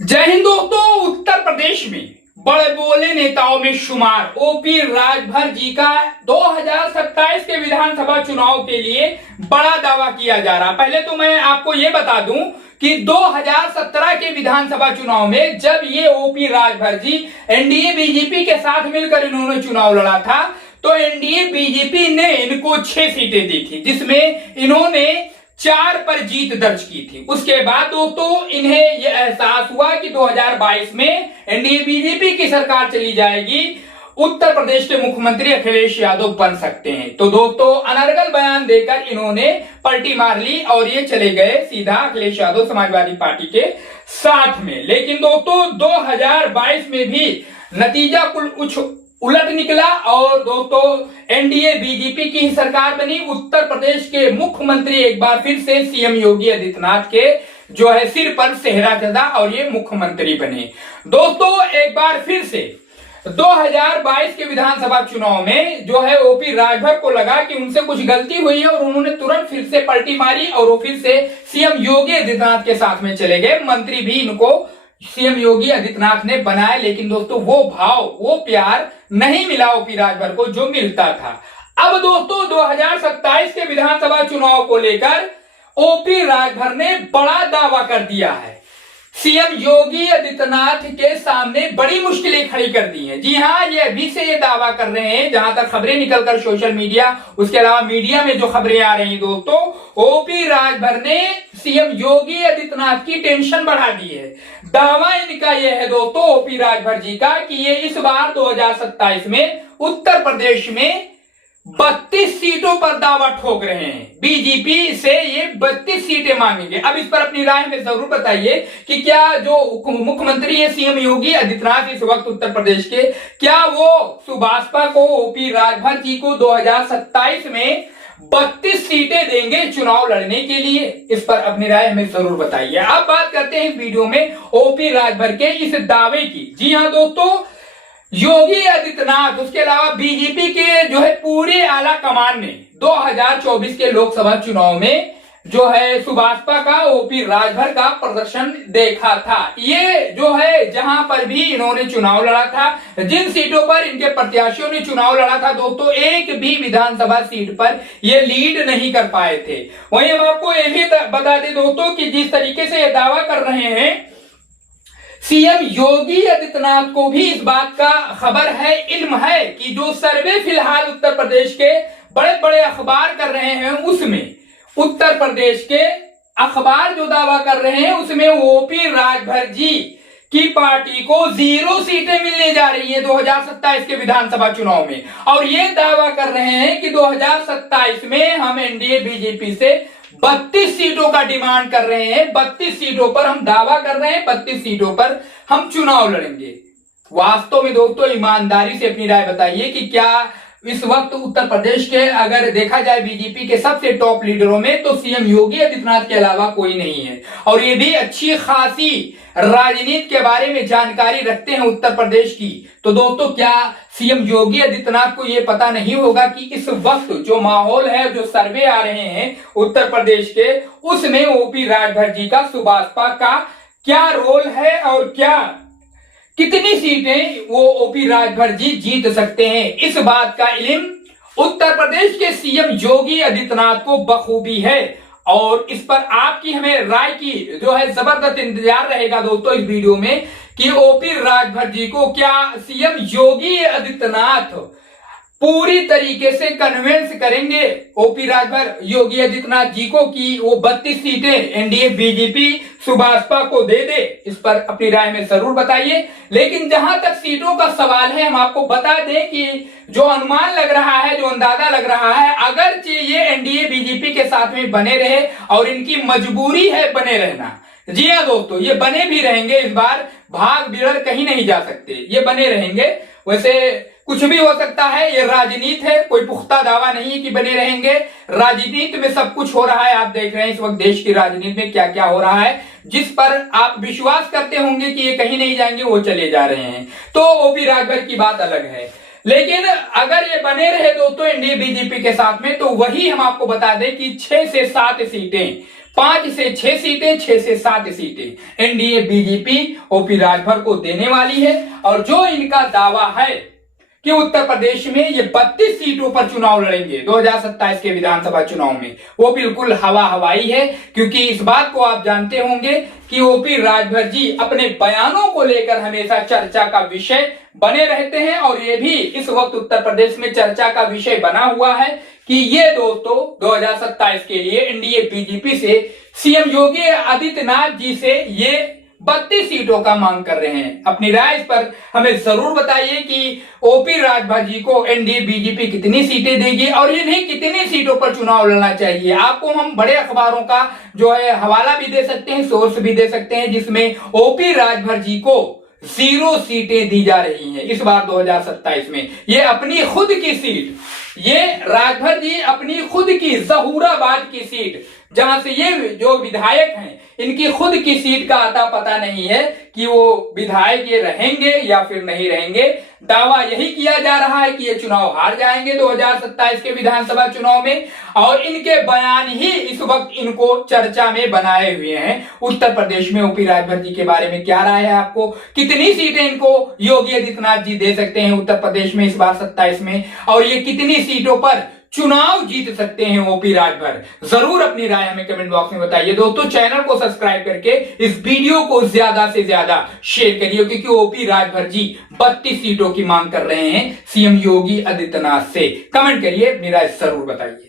जय हिंद दोस्तों। उत्तर प्रदेश में बड़े बोले नेताओं में शुमार ओपी राजभर जी का 2027 के विधानसभा चुनाव के लिए बड़ा दावा किया जा रहा। पहले तो मैं आपको ये बता दूं कि 2017 के विधानसभा चुनाव में जब ये OP Rajbhar ji NDA BJP के साथ मिलकर इन्होंने चुनाव लड़ा था तो एनडीए बीजेपी ने इनको 6 सीटें दी थी, जिसमें इन्होंने 4 पर जीत दर्ज की थी। उसके बाद दोस्तों इन्हें यह एहसास हुआ कि 2022 में एनडीए बीजेपी की सरकार चली जाएगी, उत्तर प्रदेश के मुख्यमंत्री अखिलेश यादव बन सकते हैं। तो दोस्तों अनर्गल बयान देकर इन्होंने पलटी मार ली और ये चले गए सीधा अखिलेश यादव समाजवादी पार्टी के साथ में। लेकिन दोस्तों 2022 में भी नतीजा उलट निकला और दोस्तों एनडीए बीजेपी की ही सरकार बनी। उत्तर प्रदेश के मुख्यमंत्री एक बार फिर से सीएम योगी आदित्यनाथ के जो है सिर पर सेहरा चढ़ा और ये मुख्यमंत्री बने। दोस्तों एक बार फिर से 2022 के विधानसभा चुनाव में जो है ओपी राजभर को लगा कि उनसे कुछ गलती हुई है और उन्होंने तुरंत फिर से पलटी मारी और वो फिर से सीएम योगी आदित्यनाथ के साथ में चले गए। मंत्री भी इनको सीएम योगी आदित्यनाथ ने बनाए, लेकिन दोस्तों वो भाव वो प्यार नहीं मिला ओपी राजभर को जो मिलता था। अब दोस्तों 2027 के विधानसभा चुनाव को लेकर ओपी राजभर ने बड़ा दावा कर दिया है। सीएम योगी आदित्यनाथ के सामने बड़ी मुश्किलें खड़ी कर दी हैं। जी हां, ये अभी से ये दावा कर रहे हैं, जहां तक खबरें निकलकर सोशल मीडिया उसके अलावा मीडिया में जो खबरें आ रही दोस्तों, ओपी राजभर ने सीएम योगी आदित्यनाथ की टेंशन बढ़ा दी है। दावा इनका यह है दोस्तों ओपी राजभर जी का कि ये इस बार 2027 में उत्तर प्रदेश में 32 सीटों पर दावा ठोक रहे हैं। बीजेपी से ये 32 सीटें मांगेंगे। अब इस पर अपनी राय में जरूर बताइए कि क्या जो मुख्यमंत्री है सीएम योगी आदित्यनाथ इस वक्त उत्तर प्रदेश के, क्या वो सुभाषपा को ओपी राजभर जी को 2027 में 32 सीटें देंगे चुनाव लड़ने के लिए? इस पर अपनी राय हमें जरूर बताइए। अब बात करते हैं इस वीडियो में ओपी राजभर के इस दावे की। जी हाँ दोस्तों, योगी आदित्यनाथ उसके अलावा बीजेपी के जो है पूरे आला कमान ने 2024 के लोकसभा चुनाव में जो है सुभाषपा का ओपी राजभर का प्रदर्शन देखा था। ये जो है जहां पर भी इन्होंने चुनाव लड़ा था, जिन सीटों पर इनके प्रत्याशियों ने चुनाव लड़ा था दोस्तों, एक भी विधानसभा सीट पर ये लीड नहीं कर पाए थे। वहीं हम आपको ये भी बता दें दोस्तों कि जिस तरीके से ये दावा कर रहे हैं, सीएम योगी आदित्यनाथ को भी इस बात का खबर है, इल्म है कि जो सर्वे फिलहाल उत्तर प्रदेश के बड़े बड़े अखबार कर रहे हैं, उसमें उत्तर प्रदेश के अखबार जो दावा कर रहे हैं उसमें ओपी राजभर जी की पार्टी को 0 सीटें मिलने जा रही है 2027 के विधानसभा चुनाव में। और ये दावा कर रहे हैं कि 2027 में हम एनडीए बीजेपी से 32 सीटों का डिमांड कर रहे हैं। 32 सीटों पर हम दावा कर रहे हैं, 32 सीटों पर हम चुनाव लड़ेंगे। वास्तव में दोस्तों ईमानदारी से अपनी राय बताइए कि क्या इस वक्त उत्तर प्रदेश के अगर देखा जाए बीजेपी के सबसे टॉप लीडरों में तो सीएम योगी आदित्यनाथ के अलावा कोई नहीं है, और ये भी अच्छी खासी राजनीति के बारे में जानकारी रखते हैं उत्तर प्रदेश की। तो दोस्तों क्या सीएम योगी आदित्यनाथ को यह पता नहीं होगा कि इस वक्त जो माहौल है, जो सर्वे आ रहे हैं उत्तर प्रदेश के, उसमें ओपी राजभर जी का सुभाषपा का क्या रोल है और क्या कितनी सीटें वो ओपी राजभर जी जीत सकते हैं? इस बात का इल्म उत्तर प्रदेश के सीएम योगी आदित्यनाथ को बखूबी है। और इस पर आपकी हमें राय की जो है जबरदस्त इंतजार रहेगा दोस्तों इस वीडियो में कि ओपी राजभर जी को क्या सीएम योगी आदित्यनाथ पूरी तरीके से कन्विंस करेंगे ओपी राजभर योगी आदित्यनाथ जी को कि वो 32 सीटें एनडीए बीजेपी सुभाषपा को दे दे? इस पर अपनी राय में जरूर बताइए। लेकिन जहां तक सीटों का सवाल है, हम आपको बता दें कि जो अनुमान लग रहा है, जो अंदाजा लग रहा है, अगर ये एनडीए बीजेपी के साथ में बने रहे और इनकी मजबूरी है बने रहना, जी हाँ दोस्तों ये बने भी रहेंगे, इस बार भाग बिगड़ कहीं नहीं जा सकते, ये बने रहेंगे। वैसे कुछ भी हो सकता है, ये राजनीति है, कोई पुख्ता दावा नहीं है कि बने रहेंगे। राजनीति में सब कुछ हो रहा है, आप देख रहे हैं इस वक्त देश की राजनीति में क्या क्या हो रहा है, जिस पर आप विश्वास करते होंगे कि ये कहीं नहीं जाएंगे, वो चले जा रहे हैं। तो ओपी राजभर की बात अलग है। लेकिन अगर ये बने रहे दोस्तों एनडीए बीजेपी के साथ में, तो वही हम आपको बता दें कि 6 से 7 सीटें 5 से 6 सीटें, 6 से 7 सीटें एनडीए बीजेपी ओपी राजभर को देने वाली है। और जो इनका दावा है कि उत्तर प्रदेश में ये 32 सीटों पर चुनाव लड़ेंगे 2027 के विधानसभा चुनाव में, वो बिल्कुल हवाई है। क्योंकि इस बात को आप जानते होंगे कि ओपी राजभर जी अपने बयानों को लेकर हमेशा चर्चा का विषय बने रहते हैं। और ये भी इस वक्त उत्तर प्रदेश में चर्चा का विषय बना हुआ है कि ये दोस्तों 2027 के लिए एनडीए बीजेपी से सीएम योगी आदित्यनाथ जी से ये 32 सीटों का मांग कर रहे हैं। अपनी राय इस पर हमें जरूर बताइए कि ओपी राजभर जी को एनडीए बीजेपी कितनी सीटें देगी और इन्हें कितनी सीटों पर चुनाव लड़ना चाहिए। आपको हम बड़े अखबारों का जो है हवाला भी दे सकते हैं, सोर्स भी दे सकते हैं, जिसमें ओपी राजभर जी को 0 सीटें दी जा रही हैं इस बार 2027 में। ये अपनी खुद की सीट, ये राजभर जी अपनी खुद की जहूराबाद की सीट, जहां से ये जो विधायक हैं इनकी खुद की सीट का अता पता नहीं है कि वो विधायक ये रहेंगे या फिर नहीं रहेंगे। दावा यही किया जा रहा है कि ये चुनाव हार जाएंगे 2027 के विधानसभा चुनाव में। और इनके बयान ही इस वक्त इनको चर्चा में बनाए हुए हैं। उत्तर प्रदेश में ओपी राजभर जी के बारे में क्या राय है आपको? कितनी सीटें इनको योगी आदित्यनाथ जी दे सकते हैं उत्तर प्रदेश में इस बार 27 में? और ये कितनी सीटों पर चुनाव जीत सकते हैं ओपी राजभर? जरूर अपनी राय हमें कमेंट बॉक्स में बताइए। दोस्तों चैनल को सब्सक्राइब करके इस वीडियो को ज्यादा से ज्यादा शेयर करिए, क्योंकि ओपी राजभर जी 32 सीटों की मांग कर रहे हैं सीएम योगी आदित्यनाथ से। कमेंट करिए, अपनी राय जरूर बताइए।